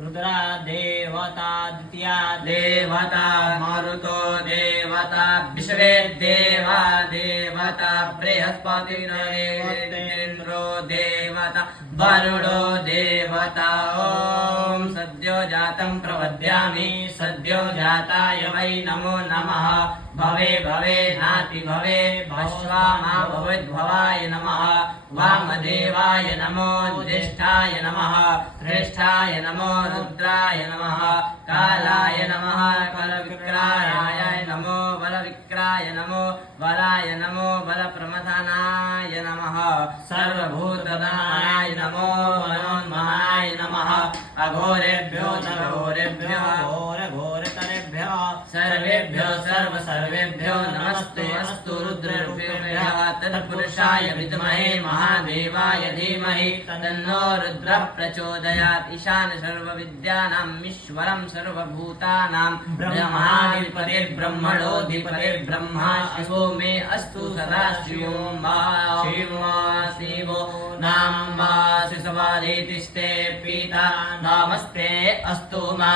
रुद्रा देवता द्वितीया देवता मरुतो देवता विश्वे देवा देवता बृहस्पतिर्देवेन्द्रो देवता वरुणो देवता ॐ सद्यो जातं प्रवद्यामि सद्यो जाताय वै नमो नमः भवे भवे नाति भवे भस्वामा भवेद्भवाय नमः वामदेवाय नमो ज्येष्ठाय नमः श्रेष्ठाय नमो रुद्राय नमः कालाय नमः बलविक्राय नमो बलविक्राय नमो बलाय नमो बलप्रमथनाय नमः सर्वभूतदाय नमो मनोन्मनाय नमः अघोरेभ्यो घोरेभ्यो घोरतरेभ्यो सर्वेभ्यो सर्वेभ्यो नमस्ते अस्तु रुद्रेभ्यः तत्पुरुषाय विद्महे महादेवाय धीमहि तन्नो रुद्रः प्रचोदयात् ईशान सर्वविद्यानाम् ईश्वरं सर्वभूतानां ब्रह्माधिपतिर्ब्रह्मणोऽधिपतिर्ब्रह्मा शिवो मे अस्तु सदा शिवो नाम वा शिशवादितिष्ठे पीता नमस्ते अस्तु मा